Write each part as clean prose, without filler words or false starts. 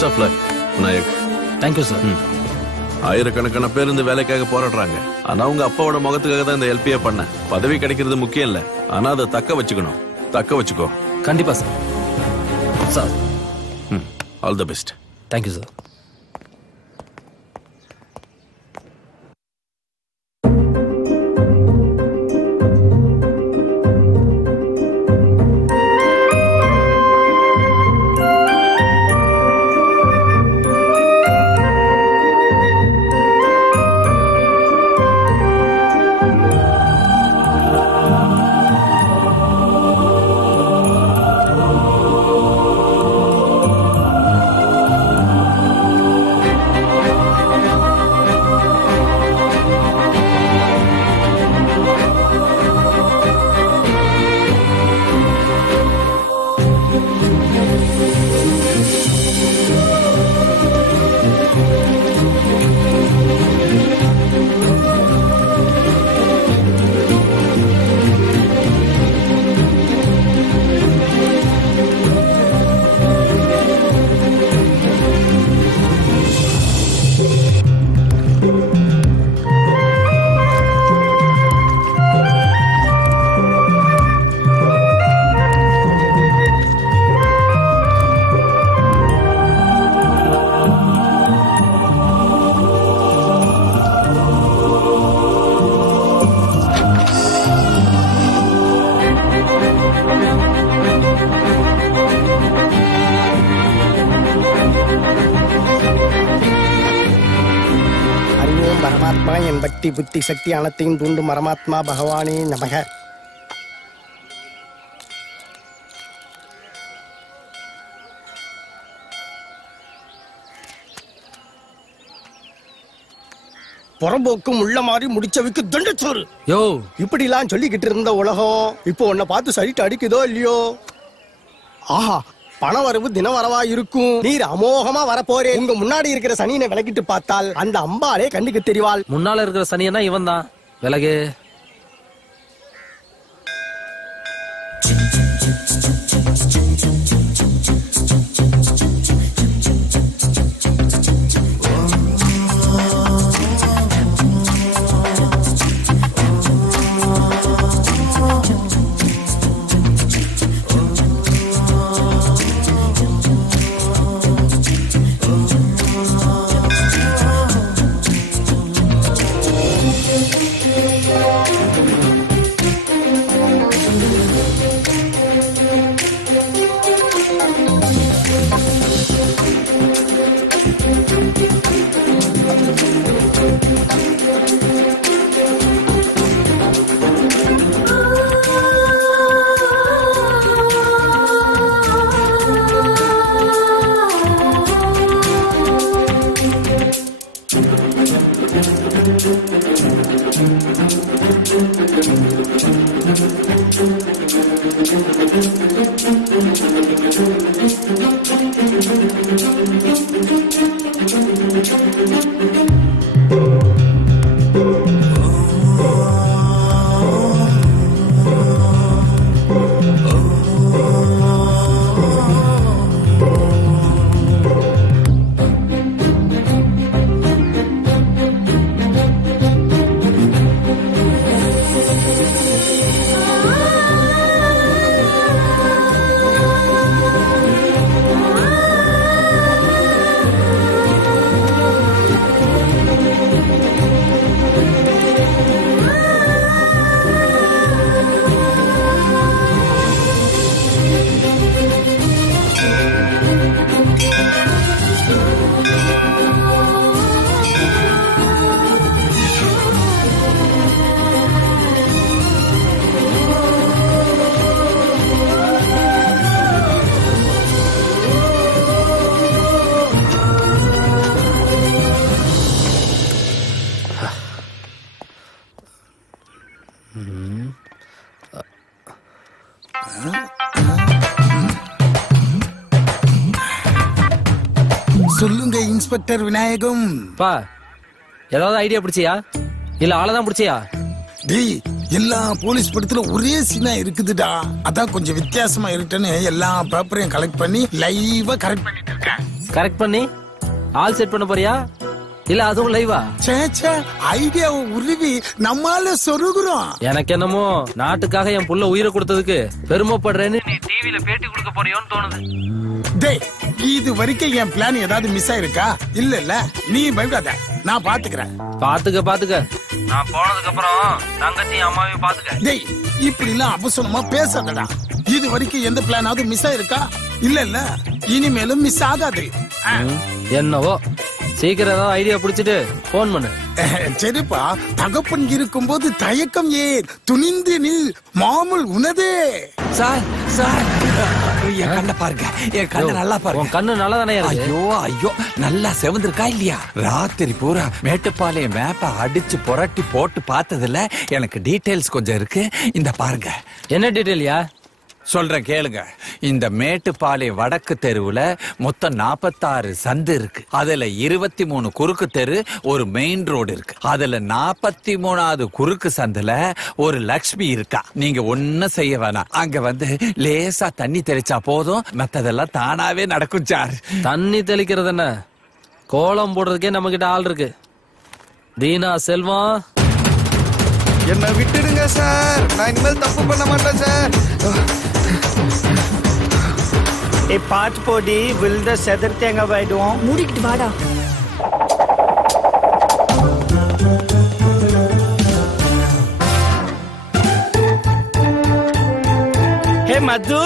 Best of luck Vinayak. Thank you sir. ஆயிரக்கணக்கான பேர் இந்த வேலைக்காக போராடுறாங்க. ஆனா உங்க அப்பாவோட முகத்துக்காக தான் இந்த எல்பிஏ பண்ண. பதவி கிடைக்கிறது முக்கியம் இல்ல, ஆனா அதை தக்க வச்சுக்கணும். தக்க வச்சுக்கோ. கண்டிப்பா sir. Sir all the best. Thank you sir. பக்தி புத்தி சக்தி அனைத்தையும் தூண்டும் பரமாத்மா பகவானே நமக. புறம்போக்கும் உள்ள மாதிரி முடிச்சவைக்கு தண்டச்சோறு. யோ இப்படி எல்லாம் சொல்லிக்கிட்டு இருந்த உலகம் இப்போ உன்னை பார்த்து சரிட்டு அடிக்குதோ இல்லையோ? ஆஹா, பண வரவு தின வரவா இருக்கும். நீர் அமோகமா வரப்போறே. உங்க முன்னாடி இருக்கிற சனியனை விலகிட்டு பார்த்தால் அந்த அம்பாலே கண்ணுக்கு தெரிவாள். முன்னால இருக்கிற சனியனா இவன் தான். விலகு. சொல்லுங்க இன்ஸ்பெக்டர் விநாயகம். பா, ஏதாவது ஐடியா பிடிச்சியா இல்ல ஆளதான் பிடிச்சியா? டேய், எல்லா போலீஸ் படத்துல ஒரே சீனா இருக்குதுடா. அதான் கொஞ்சம் வித்தியாசமா இருக்குன்னு எல்லா பேப்பரையும் கலெக்ட் பண்ணி லைவா கரெக்ட் பண்ணிட்டு இருக்கேன். கரெக்ட் பண்ணி ஆல் செட் பண்ண போறியா இல்ல அதுவும் லைவா? சேச்சே ஐடியாவை உருவி நம்மால சொருகுறோம். எனக்கு என்னமோ நாட்டுக்காக என் புள்ள உயிரை கொடுத்ததுக்கு பெருமைப்படுறேன்னு நீ டிவில பேட்டி கொடுக்க போறியோன்னு தோணுது. டேய் இது வரைக்கும் என் பிளான் ஏதாவது மிஸ் ஆயிருக்கா? இல்ல நீ பயப்படாத, நான் பாத்துக்கிறேன். பாத்துக்க நான் போனதுக்கு அப்புறம் தங்கச்சி அம்மாவையும் பாத்துக்க. டேய் இப்படி எல்லாம் அவசரமா பேசாதடா. இது வரைக்கும் எந்த பிளானாவது மிஸ் ஆயிருக்கா? இல்ல இனிமேலும் மிஸ் ஆகாது. என்னவோ சீக்கிரம் ஏதாவது ஐடியா புடிச்சிட்டு போன் பண்ணு. சரிப்பா, தகப்பன் இருக்கும்போது தயக்கம் ஏன், துணிந்து நில், மாமூல் உனதே. சார் சார் என் கண்ணை பாருங்க, என் கண்ணை நல்லா பாருங்க. உன் கண்ணு நல்லா தானே இருக்கு. ஐயோ ஐயோ நல்லா செவந்திருக்கா இல்லையா? ராத்திரி பூரா மேட்டுப்பாளையம் மேப்ப அடிச்சு புரட்டி போட்டு பார்த்ததுல எனக்கு டீடைல்ஸ் கொஞ்சம் இருக்கு. இந்த பாருங்க. என்ன டீடைல்யா? சொல்றேன் கேளுங்க. இந்த மேட்டுப்பாளையம் வடக்கு தெருவுல மொத்தம் 46 சந்து இருக்கு. அதுல 23 குறுக்கு தெரு, ஒரு மெயின் ரோடு இருக்கு. அதுல 43வது குறுக்கு சந்துல ஒரு லக்ஷ்மி இருக்கா. நீங்க ஒன்னும் செய்ய வேணாம். அங்க வந்து லேசா தண்ணி தெளிச்சா போதும், மத்ததெல்லாம் தானாவே நடக்கும் சார். தண்ணி தெளிக்கிறது என்ன, கோலம் போடுறதுக்கே நம்ம கிட்ட ஆள் இருக்கு. தீனா செல்வம், என்ன விட்டுடுங்க சார், நான் இனிமேல் தப்பு பண்ண மாட்டேன் சார். பாட்டு போடி விழுந்த செதர் தேங்காய் போயிடுவோம். மூடிக்கிட்டு வாடா. ஹே மது,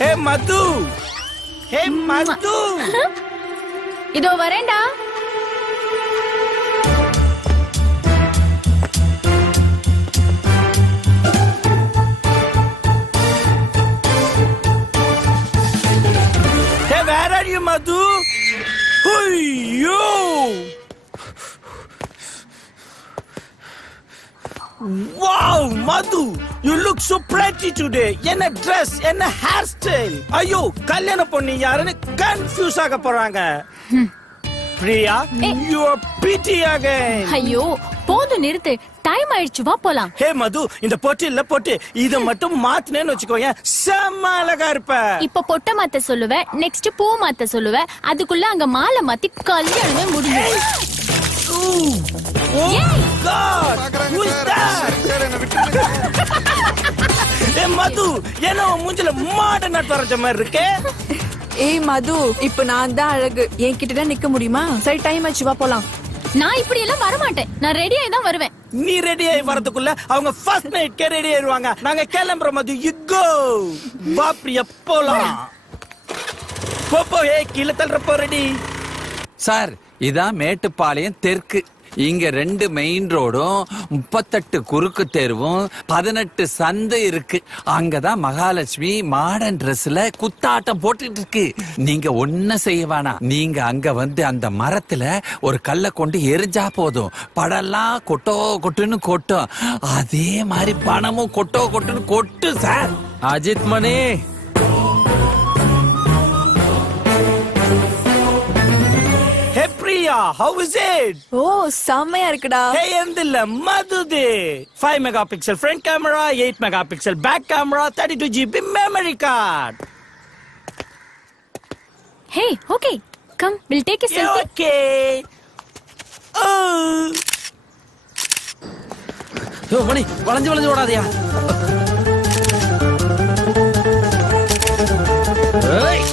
ஹே மது, ஹே மது. இதோ வரேன்டா. Where are you, Madhu? Yo! Wow, Madhu, you look so pretty today. என்ன dress, என்ன hairstyle. ஐயோ, கல்யாண பொண்ணு யாருன்னு கன்ஃபியூஸ் ஆக போறாங்க. Priya, you are pretty again. ஐயோ, போது நிறுத்து. டைம் ஆயிடுச்சு, வா போலாம். ஹே மது, இந்த பொட்டில போட்டு இத மட்டும் மாத்துனேன்னு வெச்சுக்கோங்க, செம்ம அழகா இருப்ப. இப்ப பொட்ட மாத்த சொல்லுவேன், நெக்ஸ்ட் பூ மாத்த சொல்லுவேன், அதுக்குள்ள அங்க மாலை மாத்தி கல்யாணமே முடியும். Oh God! Who's that? ஹே மது, என்ன மூஞ்சில மாட நட் வரஞ்ச மாதிரி இருக்கே. ஏய் மது, இப்ப நான் தான் அழகு, என்கிட்ட தான் நிக்க முடியுமா? சரி டைம் ஆச்சு, வா போலாம். நான் இப்படி எல்லாம் வர மாட்டேன், நான் ரெடியாய் தான் வருவேன். நீ ரெடி ஆகி வரதுக்குள்ள அவங்க ஃபர்ஸ்ட் நைட் ரெடி ஆயிருவாங்க. நாங்க கிளம்புறோம் மது, you go. வா பிரியா போலாம். போப்போ, ஹே கீழே தள்ளுறப்போ ரெடி. சார் இதான் மேட்டுப்பாளையம் தெற்கு. இங்க 2 மெயின் ரோடும் 38 குறுக்கு தெருவும் 18 சந்து இருக்கு. அங்கதான் மகாலட்சுமி மாடர்ன் ட்ரெஸ்ல குத்தாட்டம் போட்டுட்டு இருக்கு. நீங்க ஒன்னும் செய்ய வேணாம். நீங்க அங்க வந்து அந்த மரத்துல ஒரு கல்லை கொண்டு எரிஞ்சா போதும், படம்லாம் கொட்டோ கொட்டுன்னு கொட்டும். அதே மாதிரி பணமும் கொட்டோ கொட்டுன்னு கொட்டு சார். Ajith Mani, hey Priya, how is it? ஓ செம்மையா இருக்குடா. ஹே எந்தில்ல மதுதே. 5 megapixel front camera, 8 megapixel back camera, 32 GB memory card. Hey okay, come we'll take a selfie. Okay. யோ மணி, வளைஞ்சு வளைஞ்சு ஓடாதயா. ஏய்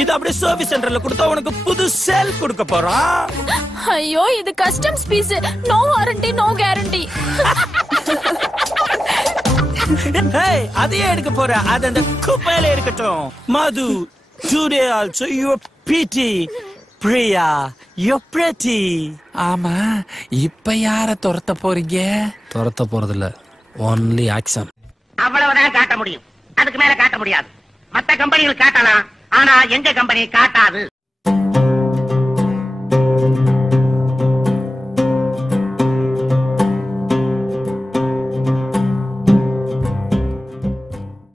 இது அப்படியே சர்வீஸ் சென்டர்ல கொடுத்தா உனக்கு புது செல் கொடுக்க போறான். ஐயோ, இது customs piece, no warranty no guarantee. Hey, அதையே எடுக்க போற, அது அந்த குப்பையில இருக்கட்டும். மது, today also you're pretty. Priya, you're pretty. ஆமா, இப்ப யார துரத்த போறீங்க? துரத்த போறதில்ல, ஒன்லி ஆக்ஷன். அவ்வளவுதான் காட்ட முடியும், அதுக்கு மேல காட்ட முடியாது. மத்த கம்பெனிகள் காட்டலாம், ஆனா எங்க கம்பெனி காட்டாது.